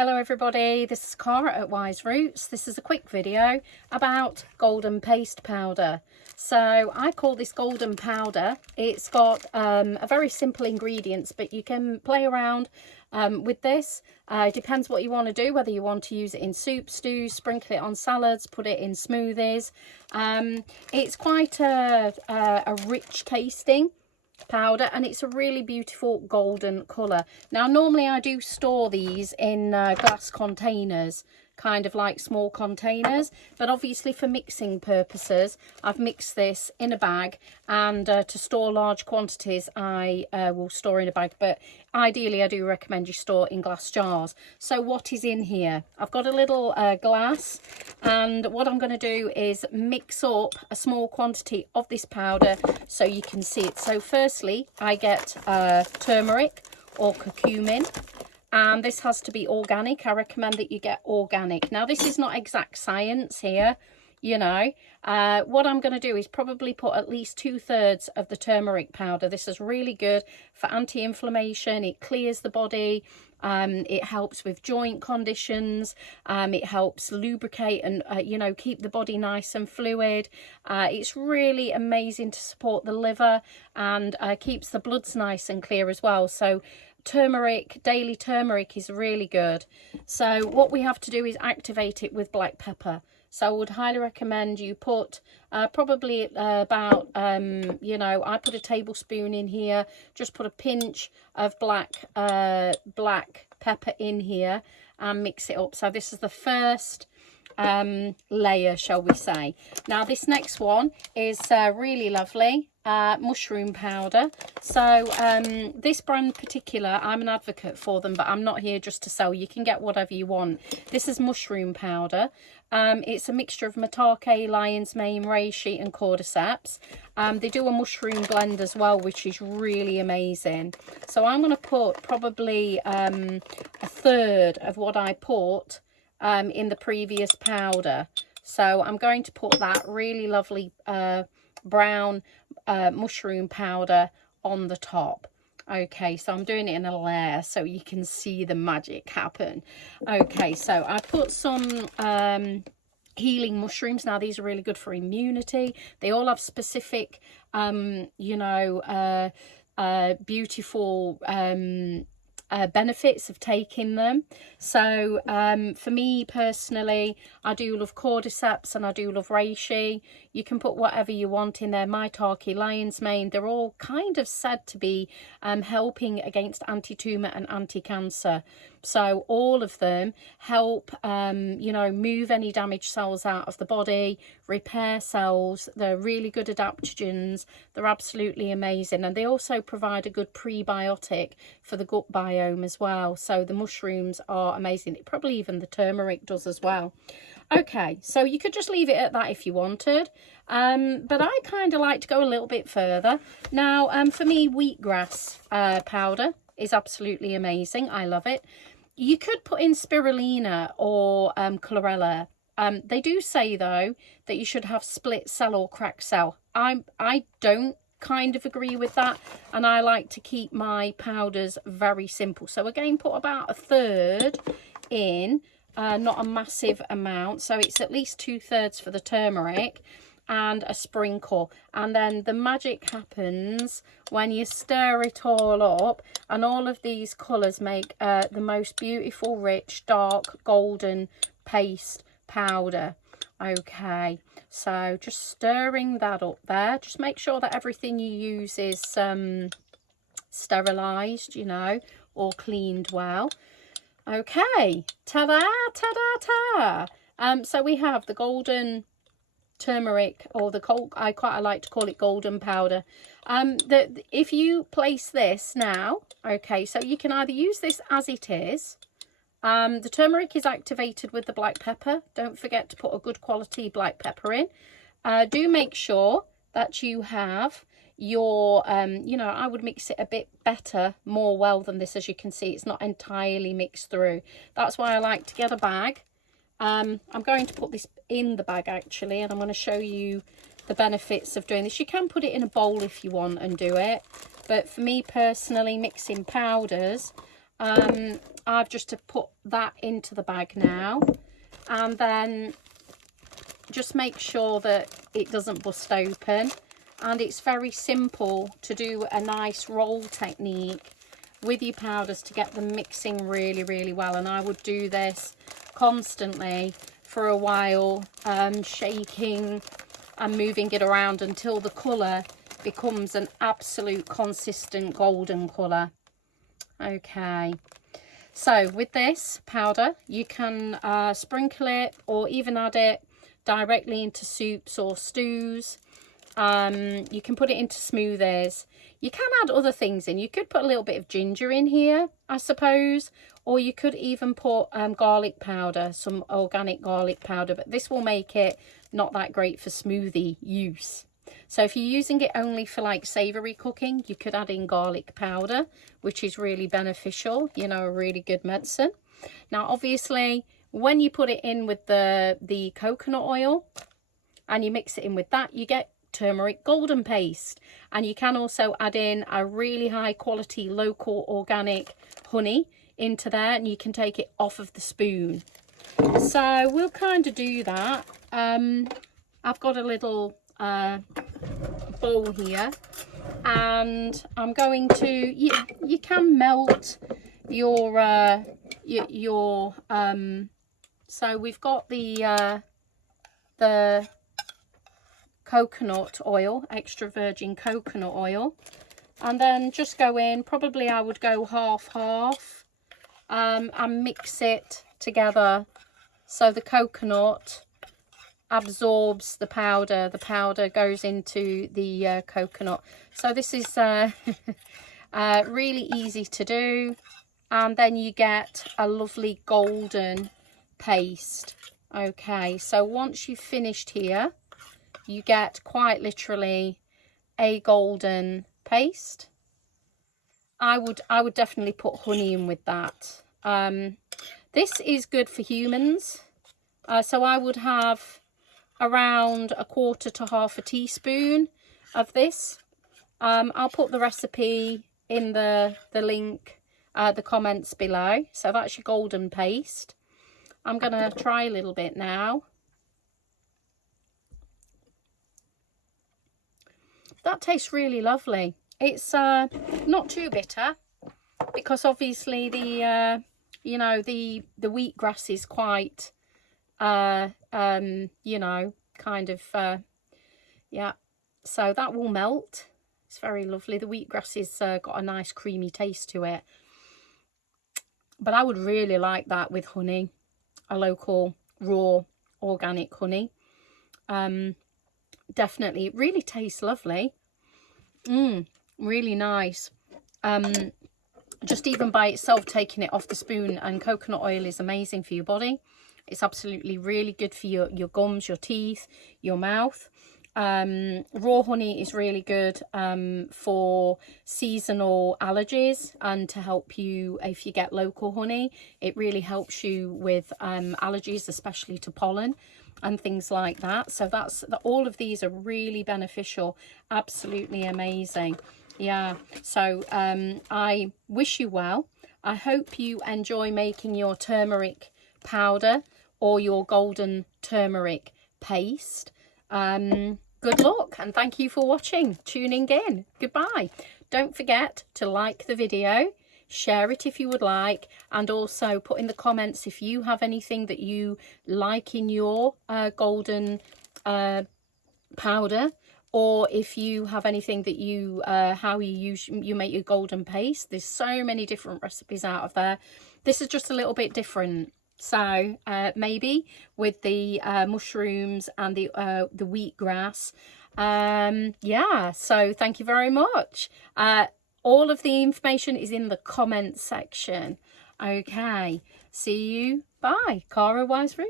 Hello everybody, this is Cara at Wise Roots. This is a quick video about golden paste powder. So I call this golden powder. It's got a very simple ingredients, but you can play around with this. It depends what you want to do, whether you want to use it in soup, stews, sprinkle it on salads, put it in smoothies. It's quite a rich tasting powder, and it's a really beautiful golden colour. Now normally I do store these in glass containers, kind of like small containers, but obviously for mixing purposes I've mixed this in a bag, and to store large quantities I will store in a bag, but ideally I do recommend you store in glass jars. So what is in here? I've got a little glass, and what I'm going to do is mix up a small quantity of this powder so you can see it. So firstly I get turmeric or curcumin, and this has to be organic. I recommend that you get organic. Now this is not exact science here, you know. What I'm going to do is probably put at least 2/3 of the turmeric powder. This is really good for anti-inflammation. It clears the body. It helps with joint conditions. It helps lubricate and you know, keep the body nice and fluid. It's really amazing to support the liver, and keeps the bloods nice and clear as well. So turmeric, daily turmeric is really good. So what we have to do is activate it with black pepper. So I would highly recommend you put probably about you know, I put a tablespoon in here. Just put a pinch of black pepper in here and mix it up. So this is the first layer, shall we say. Now this next one is really lovely mushroom powder. So this brand particular, I'm an advocate for them, but I'm not here just to sell. You can get whatever you want. This is mushroom powder. It's a mixture of maitake, lion's mane, reishi and cordyceps. They do a mushroom blend as well, which is really amazing. So I'm going to put probably 1/3 of what I put in the previous powder. So I'm going to put that really lovely brown mushroom powder on the top. Okay, so I'm doing it in a layer so you can see the magic happen. Okay, so I put some healing mushrooms. Now these are really good for immunity. They all have specific you know, beautiful benefits of taking them. So for me personally, I do love cordyceps and I do love reishi. You can put whatever you want in there. Maitake, lion's mane, they're all kind of said to be helping against anti-tumor and anti-cancer. So all of them help you know, move any damaged cells out of the body, repair cells. They're really good adaptogens. They're absolutely amazing, and they also provide a good prebiotic for the gut biome as well. So the mushrooms are amazing. Probably even the turmeric does as well. Okay, so you could just leave it at that if you wanted, but I kind of like to go a little bit further. Now for me, wheatgrass powder is absolutely amazing. I love it. You could put in spirulina or chlorella. They do say though that you should have split cell or cracked cell. I don't kind of agree with that, and I like to keep my powders very simple. So again, put about 1/3 in, not a massive amount. So it's at least 2/3 for the turmeric and a sprinkle, and then the magic happens when you stir it all up, and all of these colours make the most beautiful, rich, dark, golden paste powder. Okay, so just stirring that up there. Just make sure that everything you use is sterilised, you know, or cleaned well. Okay, ta-da, ta-da, ta. So we have the golden turmeric, or I quite like to call it golden powder. If you place this now, okay, so you can either use this as it is. The turmeric is activated with the black pepper. Don't forget to put a good quality black pepper in. Do make sure that you have your you know, I would mix it a bit better, more well than this. As you can see, it's not entirely mixed through. That's why I like to get a bag. I'm going to put this in the bag actually, and I'm going to show you the benefits of doing this. You can put it in a bowl if you want and do it, but for me personally, mixing powders, I've just to put that into the bag now, and then just make sure that it doesn't bust open. And it's very simple to do a nice roll technique with your powders to get them mixing really, really well. And I would do this constantly for a while, shaking and moving it around until the colour becomes an absolute consistent golden colour. Okay, so with this powder you can sprinkle it or even add it directly into soups or stews. You can put it into smoothies. You can add other things in. You could put a little bit of ginger in here, I suppose, or you could even put garlic powder, some organic garlic powder, but this will make it not that great for smoothie use. So if you're using it only for like savoury cooking, you could add in garlic powder, which is really beneficial, you know, a really good medicine. Now obviously when you put it in with the coconut oil and you mix it in with that, you get turmeric golden paste. And you can also add in a really high quality local organic honey into there, and you can take it off of the spoon. So we'll kind of do that. I've got a little bowl here, and I'm going to, you can melt your so we've got the coconut oil, extra virgin coconut oil, and then just go in, probably I would go half and mix it together so the coconut absorbs the powder goes into the coconut. So this is really easy to do, and then you get a lovely golden paste. Okay, so once you've finished here, you get quite literally a golden paste. I would definitely put honey in with that. This is good for humans, so I would have around 1/4 to 1/2 teaspoon of this. I'll put the recipe in the link, the comments below. So that's your golden paste. I'm gonna try a little bit now. That tastes really lovely. It's not too bitter, because obviously the you know, the wheatgrass is quite you know, kind of yeah, so that will melt. It's very lovely. The wheatgrass has got a nice creamy taste to it, but I would really like that with honey, a local raw organic honey. Definitely, it really tastes lovely. Really nice. Just even by itself, taking it off the spoon, and coconut oil is amazing for your body. It's absolutely really good for your gums, your teeth, your mouth. Raw honey is really good for seasonal allergies, and to help you if you get local honey, it really helps you with allergies, especially to pollen and things like that. So all of these are really beneficial, absolutely amazing. Yeah, so I wish you well. I hope you enjoy making your turmeric powder or your golden turmeric paste. Good luck, and thank you for watching, tuning in. Goodbye. Don't forget to like the video, share it if you would like, and also put in the comments if you have anything that you like in your golden powder, or if you have anything that you how you make your golden paste. There's so many different recipes out of there. This is just a little bit different. So maybe with the mushrooms and the wheatgrass. Yeah, so thank you very much. All of the information is in the comments section. Okay, see you. Bye. Cara Wise Root.